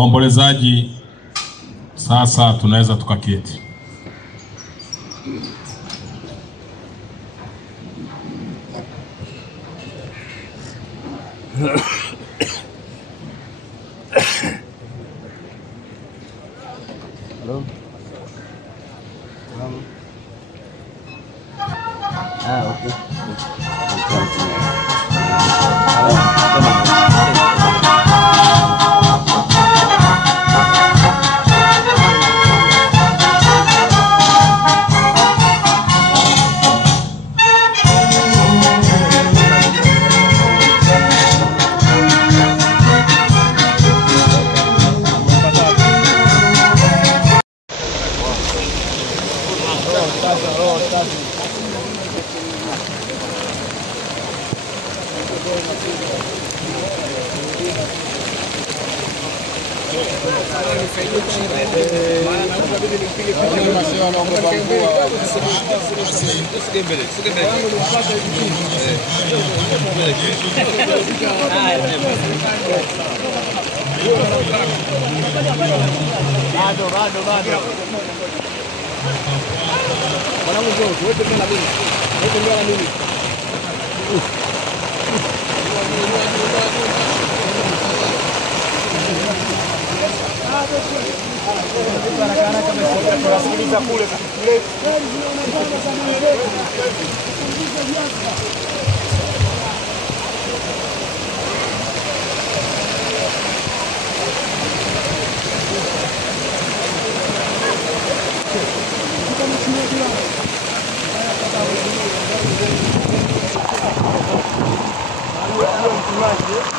Waombolezaji, sasa tunaweza tukaketi. Okay.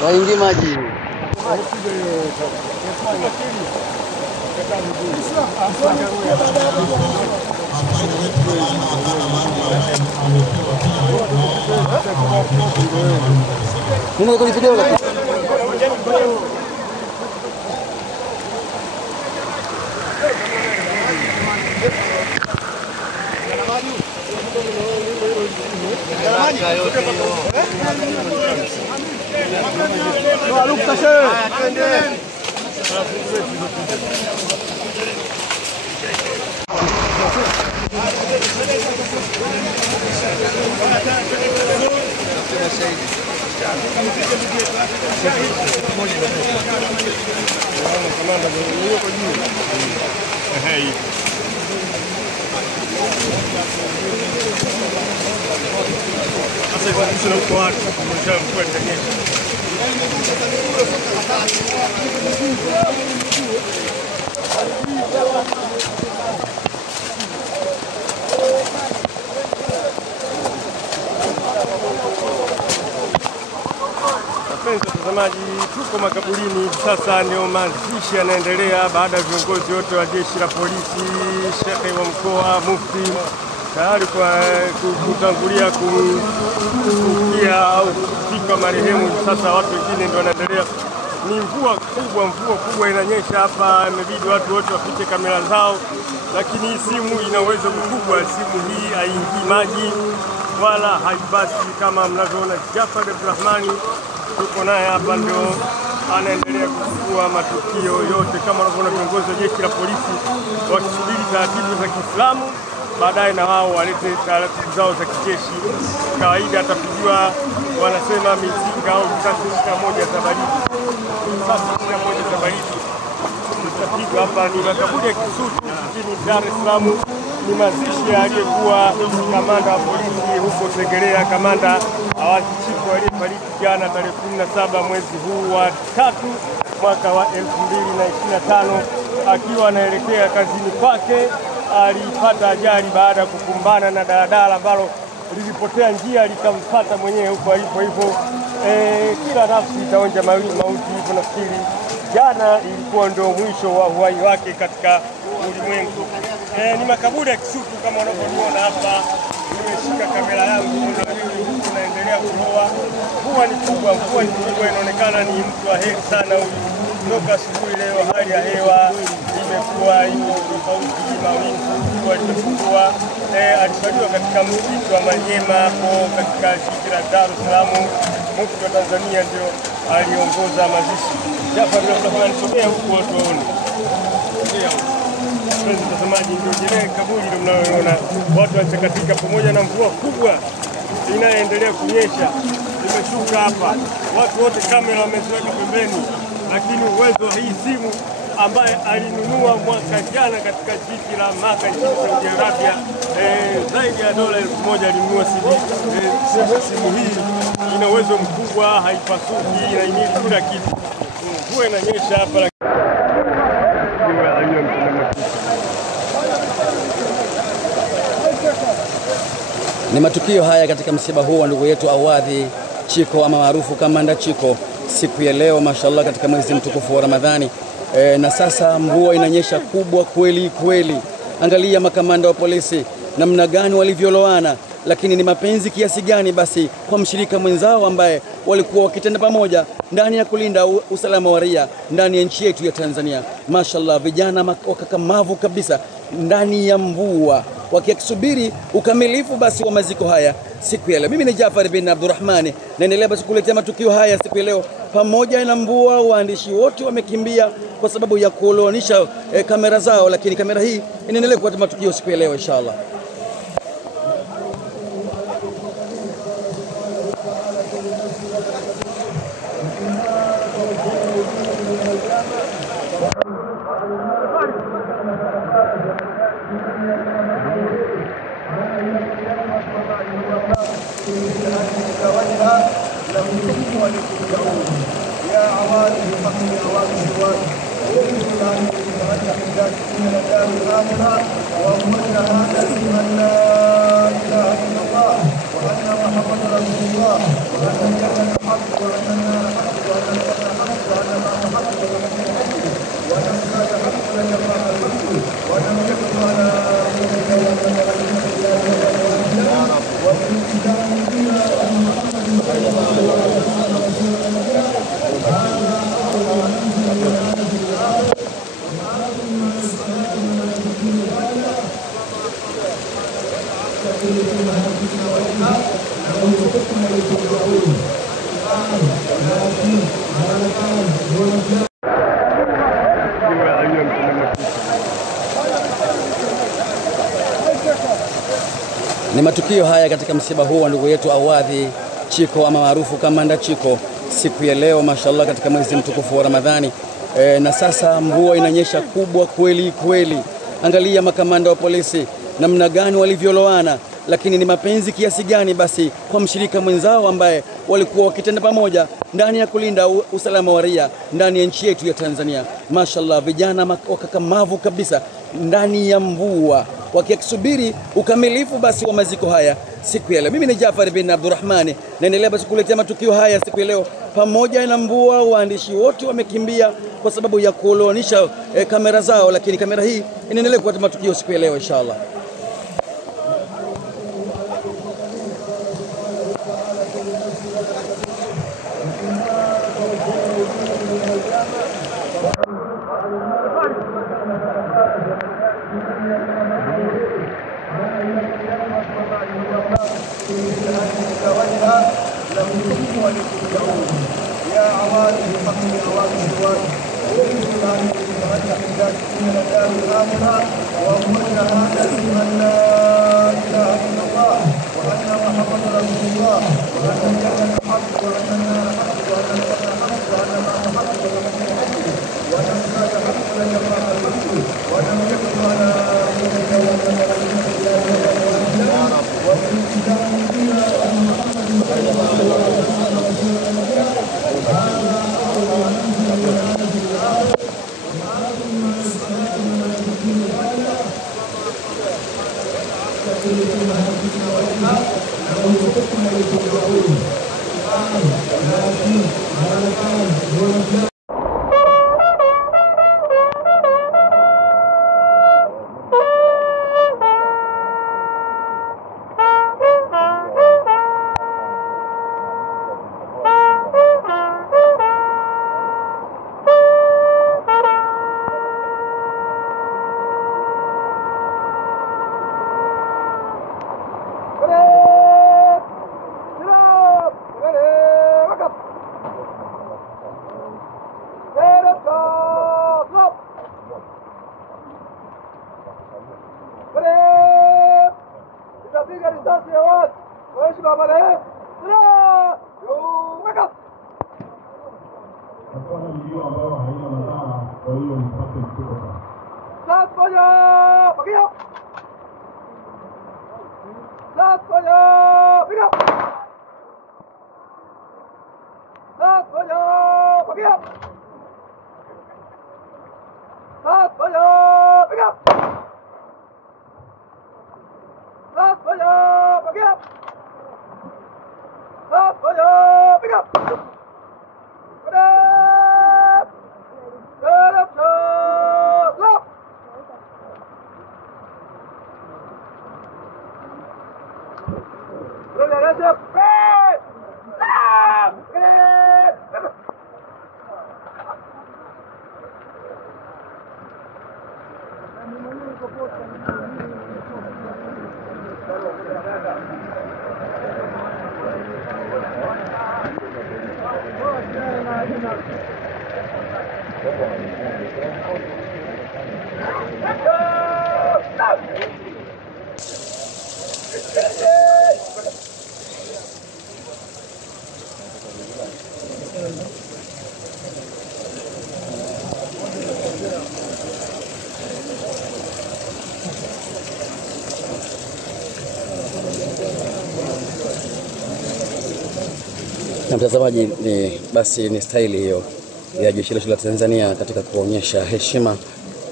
Waingi maji. Nini kwenye video la? Watazamaji, tuko makaburini sasa, ndio mazishi yanaendelea baada ya viongozi wote wa jeshi la polisi, shehe wa mkoa, mufti tayari kwa kutangulia kufikia au kufika marehemu. Sasa watu wengine ndio wanaendelea. Ni mvua kubwa inanyesha hapa, imebidi watu wote wafike kamera zao, lakini simu ina uwezo mkubwa. Simu hii haingii maji wala haibasi kama mnavyoona. Jafar Abdurrahmani tuko naye hapa, ndio anaendelea kuchukua matukio yote kama wanavyoona viongozi wa jeshi la polisi wakisubiri taratibu za Kiislamu, baadaye na wao walete taratibu zao za kijeshi. Kawaida atapigiwa, wanasema mizinga au risasi 1 za baridi. Risasi 1 za baridi zitapigwa hapa. Ni makaburi ya Kisutu jijini Dar es Salaam. Ni mazishi aliyekuwa kamanda wa polisi huko Segerea, kamanda Awazi Chifu, aliyefariki jana tarehe 17 mwezi huu wa 3 mwaka wa 2025 akiwa anaelekea kazini kwake. Alipata ajali baada ya kukumbana na daladala ambalo lilipotea njia likampata mwenyewe huko alipo. Hivyo kila nafsi itaonja mauti. Hivyo nafikiri jana ilikuwa ndio mwisho wa uhai wake katika ulimwengu. Ni makaburi ya Kisutu kama unavyoona hapa. Nimeshika kamera yangu huku naendelea kuloa. Mvua ni kubwa, inaonekana ni mtu wa heri sana huyu. Toka asubuhi leo hali ya hewa imekuwa iko tofauti, mawingu kwa limepungua. Alisaliwa katika msikiti wa Manyema hapo katika jiji la Dar es Salaam. Mufti wa Tanzania ndio aliongoza mazishi. Jafar bin Abdurrahman, sogea huku watu waone. Mtazamaji, ndio jile kaburi ndio mnayoona watu wanachakatika, pamoja na mvua kubwa inayoendelea kunyesha imeshuka hapa. Watu wote kamera wameziweka pembeni, lakini uwezo wa hii simu ambaye alinunua mwaka jana katika jiji la Maka nchini Saudi Arabia, zaidi ya dola 1000 alinunua simu hii. Ina uwezo mkubwa, haipasuki, inahimili kila kitu. Mvua inanyesha hapa. Ni matukio haya katika msiba huu wa ndugu yetu Awadhi Chiko ama maarufu Kamanda Chiko, siku ya leo mashallah katika mwezi mtukufu wa Ramadhani. Na sasa mvua inanyesha kubwa kweli kweli. Angalia makamanda wa polisi namna gani walivyoloana, lakini ni mapenzi kiasi gani basi kwa mshirika mwenzao ambaye walikuwa wakitenda pamoja ndani ya kulinda usalama wa raia ndani ya nchi yetu ya Tanzania. Mashallah, vijana wakakamavu kabisa ndani ya mvua wakisubiri ukamilifu basi wa maziko haya siku ya leo. Mimi ni Jafar bin Abdurrahman, naendelea basi kuletea matukio haya siku ya leo. Pamoja na mvua, waandishi wote wamekimbia kwa sababu ya kuloanisha kamera zao, lakini kamera hii inaendelea kupata matukio siku ya leo inshallah. يا عوالي فقم عوالي سواد وإنت لا يترجح ذلك من الدار الآخرة وأمنا هذا أن لا إله إلا الله وأن محمد رسول الله وأن الجنة حق وأن النار حق وأن الجنة حق وأن النار حق وأن الساعة حق وأن الله الحق وأن يكتب على ومن كتاب نبينا محمد صلى الله عليه وسلم Ni matukio haya katika msiba huu wa ndugu yetu Awadhi Chiko ama maarufu Kamanda Chiko, siku ya leo mashallah katika mwezi mtukufu wa Ramadhani. Na sasa mvua inanyesha kubwa kweli kweli. Angalia makamanda wa polisi namna gani walivyoloana, lakini ni mapenzi kiasi gani basi kwa mshirika mwenzao ambaye walikuwa wakitenda pamoja ndani ya kulinda usalama wa raia ndani ya nchi yetu ya Tanzania. Mashallah, vijana wakakamavu kabisa ndani ya mvua wakisubiri ukamilifu basi wa maziko haya siku ya leo. Mimi ni Jafar bin Abdurrahman, naendelea basi kuletea matukio haya siku ya leo. Pamoja na mvua, waandishi wote wamekimbia kwa sababu ya kuloanisha kamera zao, lakini kamera hii inaendelea kupata matukio siku ya leo inshallah. يا عوالي فقم عوالي سواد وإنت لا يترجح ذلك من الدار الآخرة وأمنا هذا أن لا إله إلا الله وأن محمد رسول الله وأن الجنة حق وأن النار حق وأن الجنة حق وأن النار حق وأن الساعة حق وأن الله الحق وأن يكتب على ومن كتاب نبينا محمد صلى الله عليه وسلم Itapiga risasi hewani. Kwa heshima marehemu. Weka. Hakuna video ambayo haina madhara, kwa hiyo mpate mkubwa sana. Sasa moja, piga. Sasa moja, piga. Sasa moja, piga. Sasa moja, piga. Sasa moja, piga. Sasa moja, piga. Na mtazamaji, basi ni staili hiyo ya jeshi letu la Tanzania katika kuonyesha heshima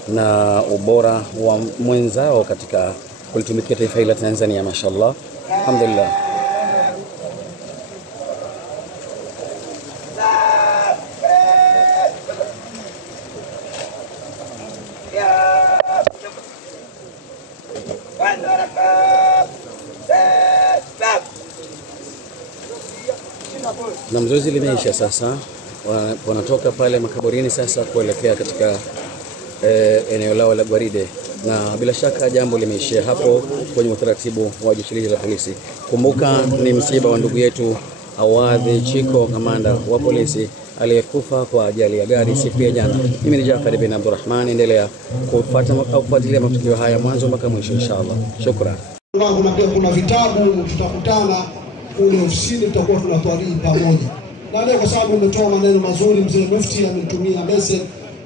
na ubora wa mwenzao katika kulitumikia taifa hili la Tanzania. Mashallah, alhamdulillah. Na mzoezi limeisha sasa, wanatoka pale makaburini sasa kuelekea katika eneo lao la gwaride, na bila shaka jambo limeishia hapo kwenye utaratibu wa jeshi la polisi. Kumbuka ni msiba wa ndugu yetu Awadhi Chiko, kamanda wa polisi aliyekufa kwa ajali ya gari siku ya jana. Mimi ni Jafar bin Abdurrahman, endelea kufuatilia matukio haya mwanzo mpaka mwisho inshallah. Shukran. Kuna vitabu tutakutana kule ofisini, tutakuwa tunatwalii pamoja. Na leo kwa sababu umetoa maneno mazuri, mzee Mufti amenitumia message,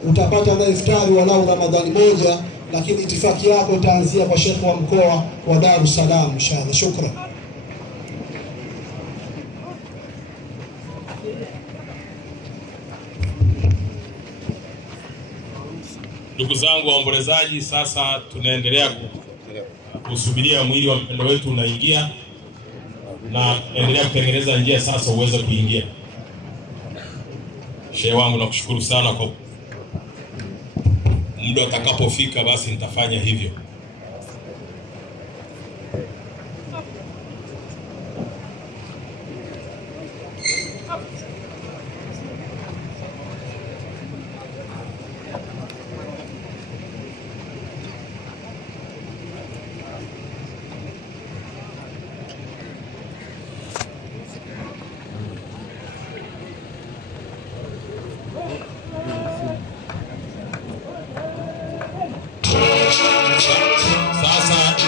utapata na iftari walau Ramadhani moja, lakini itifaki yako itaanzia kwa Sheikh wa mkoa wa Dar es Salaam inshallah. Shukran. Ndugu zangu waombolezaji, sasa tunaendelea kusubiria mwili wa mpendo wetu unaingia, na endelea kutengeneza njia sasa uweze kuingia. Shehe wangu, nakushukuru sana kwa muda utakapofika, basi nitafanya hivyo.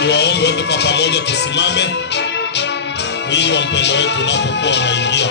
Niwaombe wote kwa pamoja tusimame mwili wa mpendo wetu unapokuwa unaingia.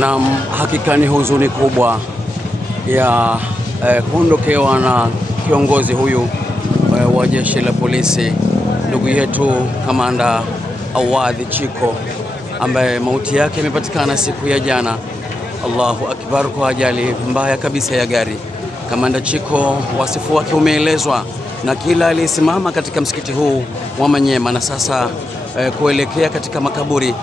Na hakika ni huzuni kubwa ya kuondokewa na kiongozi huyu wa jeshi la polisi, ndugu yetu Kamanda Awadhi Chiko, ambaye mauti yake imepatikana siku ya jana. Allahu akbar, kwa ajali mbaya kabisa ya gari. Kamanda Chiko, wasifu wake umeelezwa na kila aliyesimama katika msikiti huu wa Manyema, na sasa kuelekea katika makaburi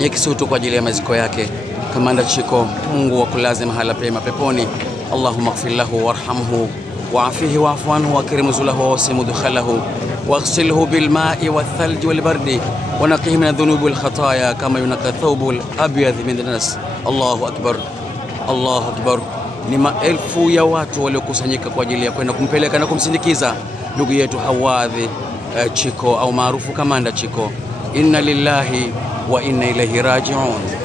ya Kisutu kwa ajili ya maziko yake. Kamanda Chiko, Mungu wakulaze mahala pema peponi. Allahumma ighfir lahu warhamhu wa'afihi wa'fu anhu wakrim nuzulahu wa wasi' mudkhalahu waghsilhu bil ma'i wath thalji wal bardi wa naqihi min adh-dhunubi wal khataaya kama yunqa thawbul abyad min ad-nas. Allahu akbar, Allahu akbar. Ni maelfu ya watu waliokusanyika kwa ajili ya kwenda kumpeleka na kumsindikiza ndugu yetu Awadhi Chiko au maarufu Kamanda Chiko. Inna lillahi wa inna ilaihi raji'un.